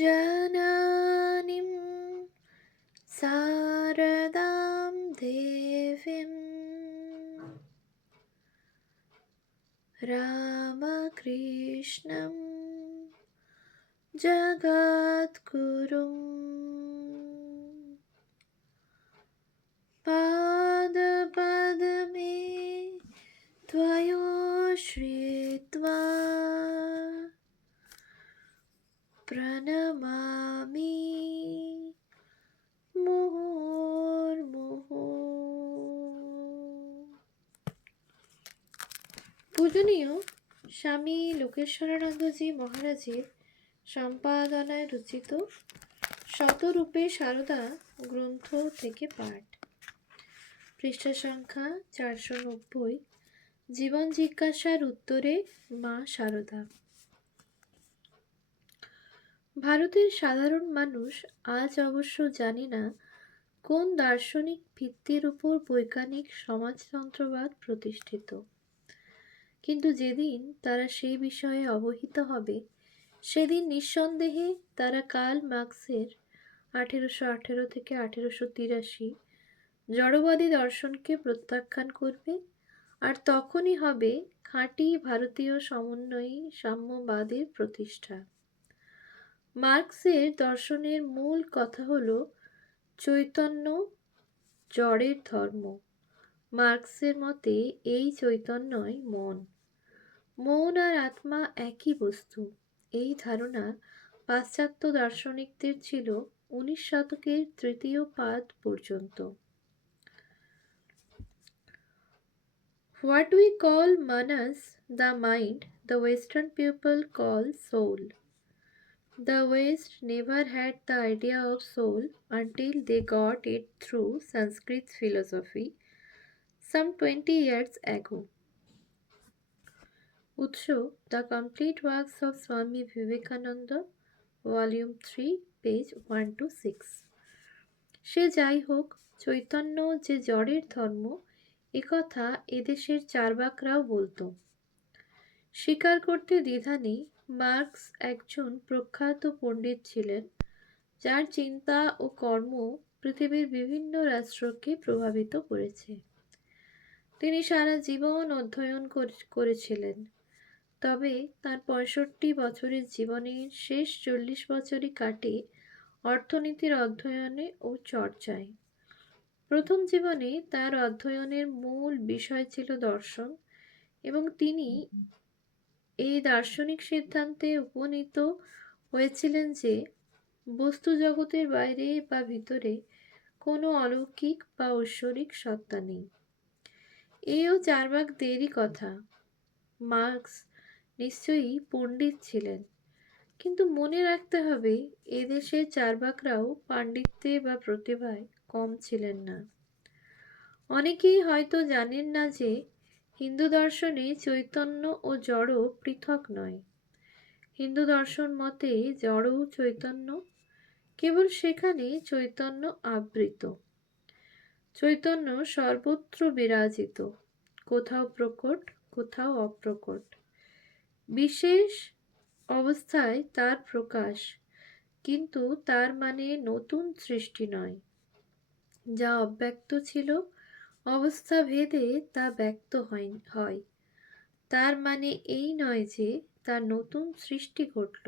জানানিম শারদাম দেবীম রামকৃষ্ণম জগদ্গুরুম পাদপদ্মে ত্বয়োশ্রিত্वा প্রণমামি মুহুর্মুহু। পূজনীয় স্বামী লোকেশ্বরানন্দজি মহারাজের সম্পাদনায় রচিত শতরূপে সারদা গ্রন্থ থেকে পাঠ। পৃষ্ঠা সংখ্যা 490। জীবন জিজ্ঞাসার উত্তরে মা সারদা। ভারতের সাধারণ মানুষ আজ অবশ্য জানে না কোন দার্শনিক ভিত্তির উপর বৈজ্ঞানিক সমাজতন্ত্রবাদ প্রতিষ্ঠিত, কিন্তু যেদিন তারা সেই বিষয়ে অবহিত হবে সেদিন নিঃসন্দেহে তারা কার্ল মার্ক্সের 1818 থেকে 1883 জড়বাদী দর্শনকে প্রত্যাখ্যান করবে, আর তখনই হবে খাঁটি ভারতীয় সমন্বয়ী সাম্যবাদের প্রতিষ্ঠা। মার্ক্সের দর্শনের মূল কথা হল চৈতন্য জড়ের ধর্ম। মার্ক্সের মতে এই চৈতন্যই মন। মন আর আত্মা একই বস্তু, এই ধারণা পাশ্চাত্য দার্শনিকদের ছিল 19 শতকের তৃতীয় পাদ পর্যন্ত। What we call manas, the mind, the Western people call soul. The West never had the idea of soul until they got it through Sanskrit philosophy some 20 years ago. উৎস: the complete works of Swami Vivekananda, volume 3, page 126। সে যাই হোক, চৈতন্য যে জড়ের ধর্ম একথা এদেশের চার্বাকরাও বলতো। স্বীকার করতে দ্বিধা নেই, মার্ক্স একজন প্রখ্যাত পণ্ডিত ছিলেন যার চিন্তা ও কর্ম পৃথিবীর বিভিন্ন রাষ্ট্রকে প্রভাবিত করেছে। তিনি সারা জীবন অধ্যয়ন করেছিলেন, তবে তার 65 বছরের জীবনের শেষ 40 বছরই কাটে অর্থনীতির অধ্যয়নে ও চর্চায়। প্রথম জীবনে তার অধ্যয়নের মূল বিষয় ছিল দর্শন, এবং তিনি এই দার্শনিক সিদ্ধান্তে উপনীত হয়েছিলেন যে বস্তু জগতের বাইরে বা ভিতরে কোনো অলৌকিক বা ঐশ্বরিক সত্তা নেই। এও চার্বাকদেরই কথা। মার্ক্স নিশ্চয়ই পণ্ডিত ছিলেন, কিন্তু মনে রাখতে হবে এদেশের চার্বাকরাও পাণ্ডিত্যে বা প্রতিভায় কম ছিলেন না। অনেকেই হয়তো জানেন না যে হিন্দু দর্শনে চৈতন্য ও জড় পৃথক নয়। হিন্দু দর্শন মতে জড় চৈতন্য, কেবল সেখানে চৈতন্য আবৃত। চৈতন্য সর্বত্র বিরাজিত, কোথাও প্রকট, কোথাও অপ্রকট। বিশেষ অবস্থায় তার প্রকাশ, কিন্তু তার মানে নতুন সৃষ্টি নয়। যা অব্যক্ত ছিল অবস্থা ভেদে তা ব্যক্ত হয়। তার মানে এই নয় যে তার নতুন সৃষ্টি ঘটল।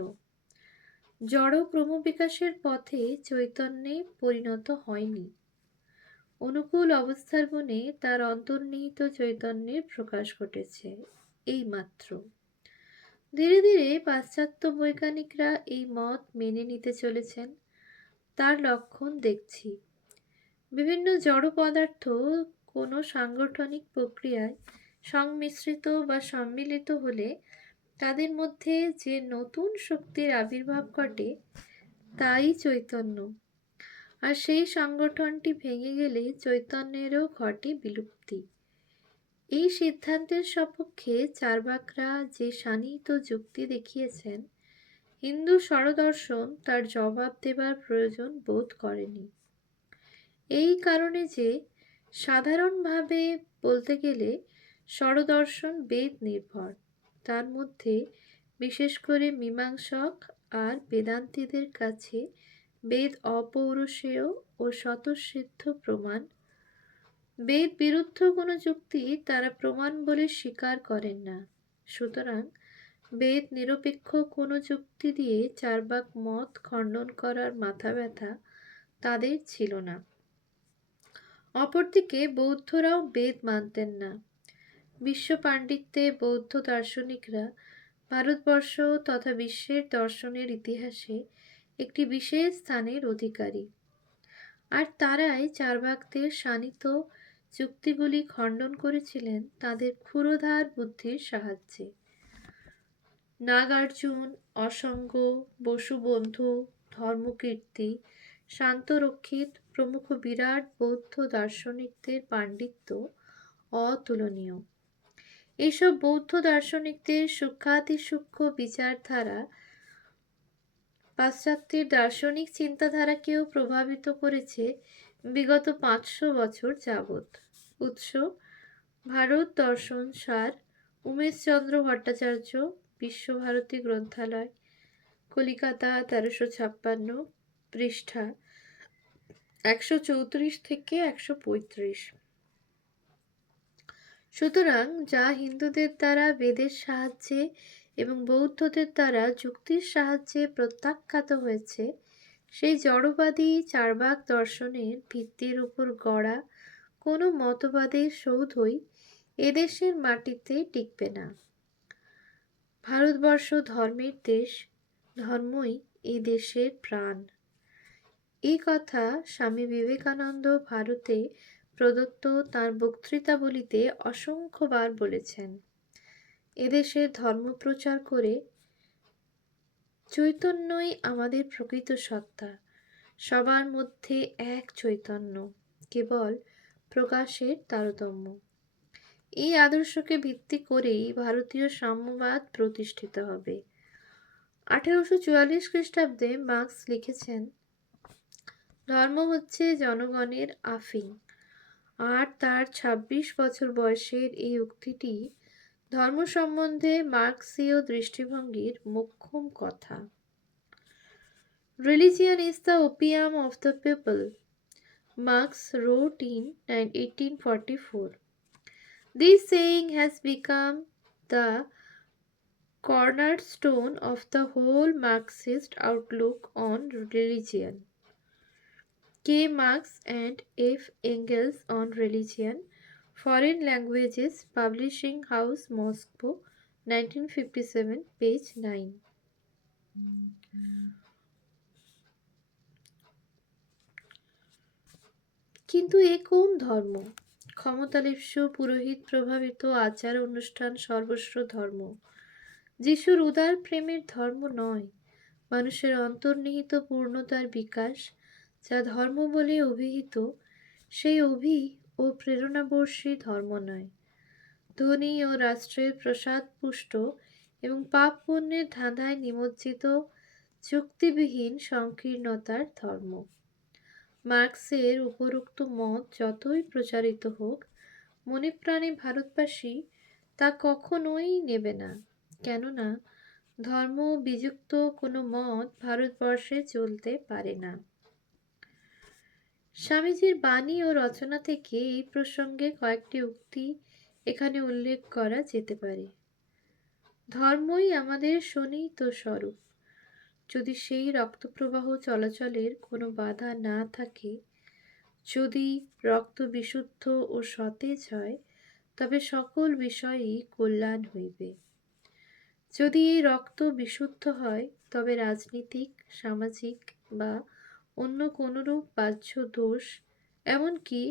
জড় ক্রমবিকাশের পথে চৈতন্যে পরিণত হয়নি। অনুকূল অবস্থার গুণে তার অন্তর্নিহিত চৈতন্যের প্রকাশ ঘটেছে, এই মাত্র। ধীরে ধীরে পাশ্চাত্য বৈজ্ঞানিকরা এই মত মেনে নিতে চলেছেন, তার লক্ষণ দেখছি। বিভিন্ন জড় পদার্থ কোনো সাংগঠনিক প্রক্রিয়ায় সংমিশ্রিত বা সম্মিলিত হলে তাদের মধ্যে যে নতুন শক্তির আবির্ভাব ঘটে তাই চৈতন্য, আর সেই সংগঠনটি ভেঙে গেলে চৈতন্যেরও ঘটে বিলুপ্তি। এই সিদ্ধান্তের সপক্ষে চার্বাকরা যে শাণিত যুক্তি দেখিয়েছেন, হিন্দু ষড়দর্শন তার জবাব দেবার প্রয়োজন বোধ করেনি। এই কারণে যে সাধারণভাবে বলতে গেলে ষড়দর্শন বেদ নির্ভর, তার মধ্যে বিশেষ করে মীমাংসক আর বেদান্তীদের কাছে বেদ অপৌরুষেয় ও স্বতঃসিদ্ধ প্রমাণ। বেদ বিরুদ্ধ কোনো যুক্তি তারা প্রমাণ বলে স্বীকার করেন না। সুতরাং বেদ নিরপেক্ষ কোনো যুক্তি দিয়ে চার্বাক মত খণ্ডন করার মাথা ব্যথা তাদের ছিল না। অপরদিকে বৌদ্ধরাও বেদ মানতেন না। বিশ্ব পাণ্ডিত্যে বৌদ্ধ দার্শনিকরা ভারতবর্ষ তথা বিশ্বের দর্শনের ইতিহাসে একটি বিশেষ স্থানের অধিকারী, আর তারাই চার্বাকদের শানিত যুক্তিগুলি খণ্ডন করেছিলেন তাদের ক্ষুরোধার বুদ্ধির সাহায্যে। নাগার্জুন, অসঙ্গ, বসুবন্ধু, ধর্মকীর্তি, শান্তরক্ষিত প্রমুখ বিরাট বৌদ্ধ দার্শনিকদের পাণ্ডিত্য অতুলনীয়। এইসব বৌদ্ধ দার্শনিকদের সূক্ষ্মাতিসূক্ষ্ম বিচারধারা পাশ্চাত্যের দার্শনিক চিন্তাধারাকেও প্রভাবিত করেছে বিগত 500 বছর যাবৎ। উৎস: ভারত দর্শন সার, উমেশচন্দ্র ভট্টাচার্য, বিশ্বভারতী গ্রন্থালয়, কলিকাতা, 1356, পৃষ্ঠা 134 থেকে 135। সুতরাং যা হিন্দুদের দ্বারা বেদের সাহায্যে এবং বৌদ্ধদের দ্বারা যুক্তির সাহায্যে প্রত্যাখ্যাত হয়েছে, সেই জড়বাদী চার্বাক দর্শনের ভিত্তির উপর গড়া কোনো মতবাদের সৌধই এদেশের মাটিতে টিকবে না। ভারতবর্ষ ধর্মের দেশ, ধর্মই এই দেশের প্রাণ। এই কথা স্বামী বিবেকানন্দ ভারতে প্রদত্ত তাঁর বক্তৃতাবলিতে অসংখ্যবার বলেছেন। এদেশের ধর্ম প্রচার করে চৈতন্যই আমাদের প্রকৃত সত্তা, সবার মধ্যে এক চৈতন্য, কেবল প্রকাশের তারতম্য। এই আদর্শকে ভিত্তি করেই ভারতীয় সাম্যবাদ প্রতিষ্ঠিত হবে। 1844 খ্রিস্টাব্দে মার্কস লিখেছেন, ধর্ম হচ্ছে জনগণের আফিং। আর তার 26 বছর বয়সের এই উক্তিটি ধর্ম সম্বন্ধে মার্কসীয় দৃষ্টিভঙ্গির মোক্ষম কথা। Religion is the opium of the people, Marx wrote in 1844. This saying has become the cornerstone of the whole Marxist outlook on religion. K. Marx and F. Engels on Religion, Foreign Languages, Publishing House, Moscow, 1957, page 9. কিন্তু এ কোন ধর্ম? ক্ষমতালিপ্সু পুরোহিত প্রভাবিত আচার অনুষ্ঠান সর্বস্ব ধর্ম। যিশুর উদার প্রেমের ধর্ম নয়, মানুষের অন্তর্নিহিত পূর্ণতার বিকাশ যা ধর্ম বলে অভিহিত, সেই অভি ও প্রেরণাবর্ষী ধর্ম নয়। ধনী ও রাষ্ট্রের প্রসাদপুষ্ট এবং পাপ পুণ্যের ধাঁধায় নিমজ্জিত যুক্তিবিহীন সংকীর্ণতার ধর্ম। মার্কসের উপরোক্ত মত যতই প্রচারিত হোক, মনে প্রাণে ভারতবাসী তা কখনোই নেবে না। কেননা ধর্ম বিযুক্ত কোনো মত ভারতবর্ষে চলতে পারে না। স্বামীজির বাণী ও রচনা থেকে এই প্রসঙ্গে কয়েকটি উক্তি এখানে উল্লেখ করা যেতে পারে। ধর্মই আমাদের সনিহিত স্বরূপ। যদি সেই রক্তপ্রবাহ চলাচলের কোনো বাধা না থাকে, যদি রক্ত বিশুদ্ধ ও সতেজ হয়, তবে সকল বিষয়েই কল্যাণ হইবে। যদি এই রক্ত বিশুদ্ধ হয়, তবে রাজনীতিক, সামাজিক বা অন্য কোনরূপ বাহ্য দোষ, এমনকি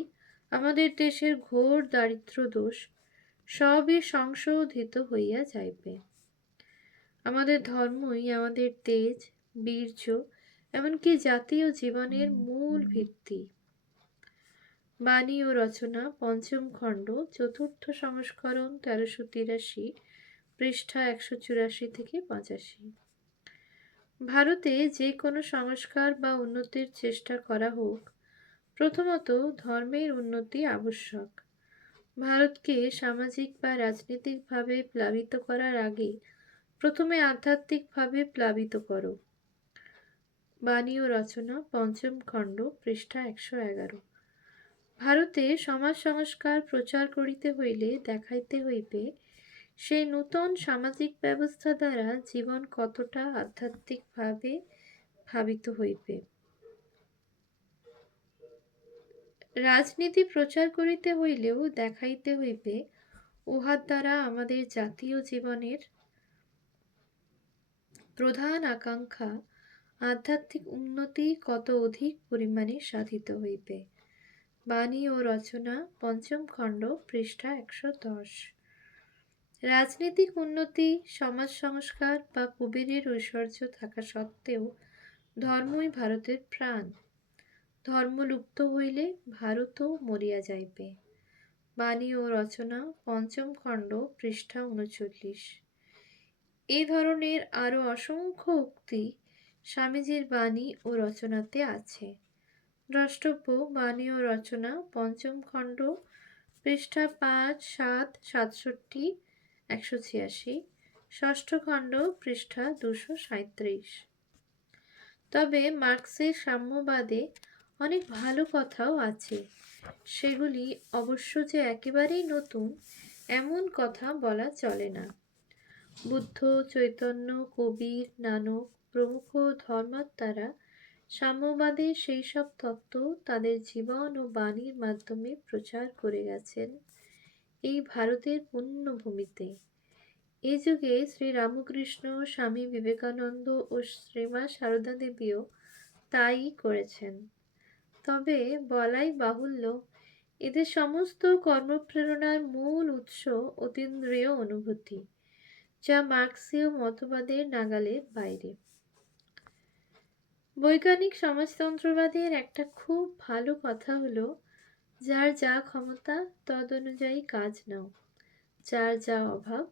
আমাদের দেশের ঘোর দারিদ্র দোষ, সবই সংশোধিত হইয়া যাইবে। আমাদের ধর্মই আমাদের তেজ, বীর্য, এমনকি জাতীয় জীবনের মূল ভিত্তি। বাণী ও রচনা, পঞ্চম খণ্ড, চতুর্থ সংস্করণ, 1383, পৃষ্ঠা 184 থেকে 85। ভারতে যে কোনো সংস্কার বা উন্নতির চেষ্টা করা হোক, প্রথমত ধর্মের উন্নতি আবশ্যক। ভারতকে সামাজিক বা রাজনৈতিকভাবে প্লাবিত করার আগে প্রথমে আধ্যাত্মিকভাবে প্লাবিত করো। বাণী ও রচনা পঞ্চম খণ্ড পৃষ্ঠা 111। ভারতে সমাজ সংস্কার প্রচার করিতে হইলে দেখাইতে হইবে সেই নূতন সামাজিক ব্যবস্থা দ্বারা জীবন কতটা আধ্যাত্মিকভাবে ভাবিত হইবে। রাজনীতি প্রচার করিতে হইলেও দেখাইতে হইবে উহার দ্বারা আমাদের জাতীয় জীবনের প্রধান আকাঙ্ক্ষা আধ্যাত্মিক উন্নতি কত অধিক পরিমাণে সাধিত হইবে। বাণী ও রচনা পঞ্চম খণ্ড পৃষ্ঠা 110। রাজনৈতিক উন্নতি, সমাজ সংস্কার বা কুবেরের ঐশ্বর্য থাকা সত্ত্বেও ধর্মই ভারতের প্রাণ। ধর্ম লুপ্ত হইলে ভারতও মরিয়া যাইবে। বাণী ও রচনা পঞ্চম খণ্ড পৃষ্ঠা 39। এই ধরনের আরও অসংখ্য উক্তি স্বামীজির বাণী ও রচনাতে আছে। দ্রষ্টব্য বাণী ও রচনা পঞ্চম খণ্ড পৃষ্ঠা 5, 7, 67, 186, ষষ্ঠ খণ্ড পৃষ্ঠা 237। তবে মার্ক্সের সাম্যবাদে অনেক ভালো কথাও আছে। সেগুলি অবশ্য যে একেবারেই নতুন এমন কথা বলা চলে না। বুদ্ধ, চৈতন্য, কবির, নানক প্রমুখ ধর্মাত্মারা সাম্যবাদের সেই সব তত্ত্ব তাদের জীবন ও বাণীর মাধ্যমে প্রচার করে গেছেন এই ভারতের পুণ্যভূমিতে। এই যুগে শ্রী রামকৃষ্ণ, স্বামী বিবেকানন্দ ও শ্রীমা সারদা দেবীও তাই করেছেন। তবে বলাই বাহুল্য, এদের সমস্ত কর্মপ্রেরণার মূল উৎস অতীন্দ্রিয় অনুভূতি, যা মার্ক্সীয় মতবাদের নাগালের বাইরে। বৈজ্ঞানিক সমাজতন্ত্রবাদের একটা খুব ভালো কথা হলো, যার যা ক্ষমতা তদ অনুযায়ী কাজ নাও, যার যা অভাব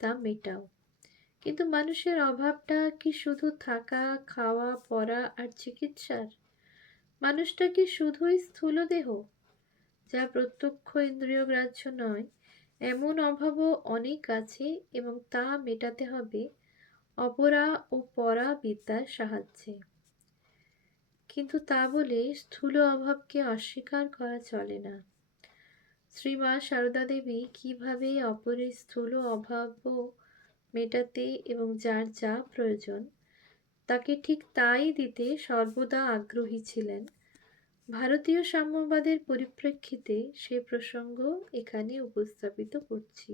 তা মেটাও। কিন্তু মানুষের অভাবটা কি শুধু থাকা, খাওয়া, পড়া আর চিকিৎসার? মানুষটা কি শুধুই স্থূল দেহ, যা প্রত্যক্ষ ইন্দ্রিয় গ্রাহ্য নয়? এমন অভাবও অনেক আছে এবং তা মেটাতে হবে অপরা ও পরা বিদ্যার সাহায্যে। কিন্তু তা বলে স্থূল অভাবকে অস্বীকার করা চলে না। শ্রীমা সারদা দেবী কিভাবে অপরের স্থূল অভাবও মেটাতে এবং যার যা প্রয়োজন তাকে ঠিক তাই দিতে সর্বদা আগ্রহী ছিলেন, ভারতীয় সাম্যবাদের পরিপ্রেক্ষিতে সে প্রসঙ্গ এখানে উপস্থাপিত করছি।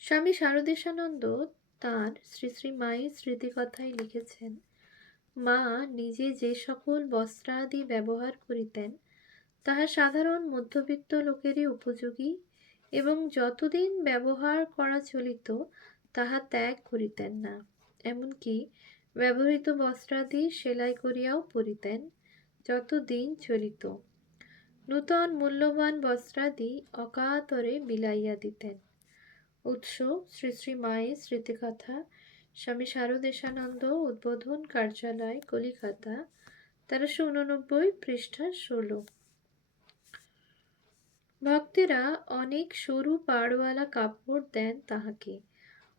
স্বামী শারদেশানন্দ তাঁর শ্রী শ্রী মায়ের স্মৃতিকথায় লিখেছেন, মা নিজে যে সকল বস্ত্রাদি ব্যবহার করিতেন তাহা সাধারণ মধ্যবিত্ত লোকেরই উপযোগী এবং যতদিন ব্যবহার করা চলিত তাহা ত্যাগ করিতেন না। এমনকি ব্যবহৃত বস্ত্রাদি সেলাই করিয়াও পরিতেন যতদিন চলিত। নূতন মূল্যবান বস্ত্রাদি অকাতরে বিলাইয়া দিতেন। উৎস শ্রী শ্রী মায়ের স্মৃতিকথা, স্বামী শারদেশানন্দ, উদ্বোধন কার্যালয়, কলিকাতা, 1389, পৃষ্ঠা 16। ভক্তেরা অনেক সরু পাড়ওয়ালা কাপড় দেন তাহাকে,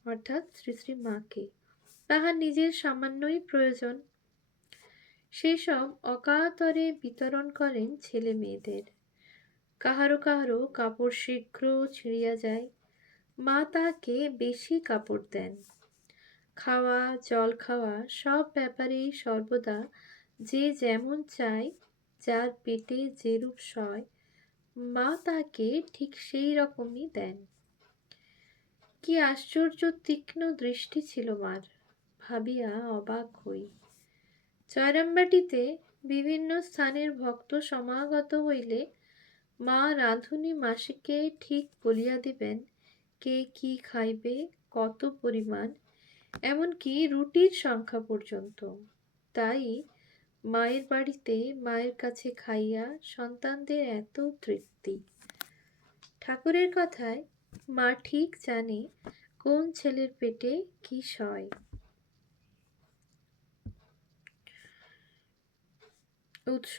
অর্থাৎ শ্রী শ্রী মাকে। তাহার নিজের সামান্যই প্রয়োজন, সেই সব অকাতরে বিতরণ করেন ছেলে মেয়েদের। কাহারো কাহারো কাপড় শীঘ্র ছিঁড়িয়া যায়, মা তাহাকে বেশি কাপড় দেন। খাওয়া, জল খাওয়া সব ব্যাপারেই সর্বদা যে যেমন চায়, যার পেটে যেরূপ সয়, মা তাকে ঠিক সেই রকমই দেন। কি আশ্চর্য তীক্ষ্ণ দৃষ্টি ছিল মার, ভাবিয়া অবাক হই। জয়রামবাটিতে বিভিন্ন স্থানের ভক্ত সমাগত হইলে মা রাঁধুনি মাসিকে ঠিক বলিয়া দিবেন কে কি খাইবে, কত পরিমাণ, এমনকি রুটির সংখ্যা পর্যন্ত। তাই মায়ের বাড়িতে মায়ের কাছে খাইয়া সন্তানদের এত তৃপ্তি। ঠাকুরের কথায় মা ঠিক জানে কোন ছেলের পেটে কি সয়। উৎস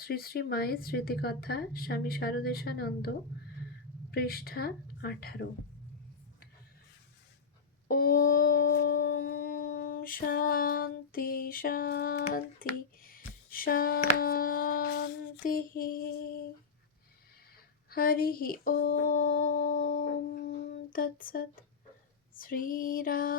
শ্রী শ্রী মায়ের স্মৃতিকথা, স্বামী শারদেশানন্দ, পৃষ্ঠা 18। ওম शान्ति शान्ति शान्तिः हरिः ॐ तत्सत् श्रीरामकृष्ण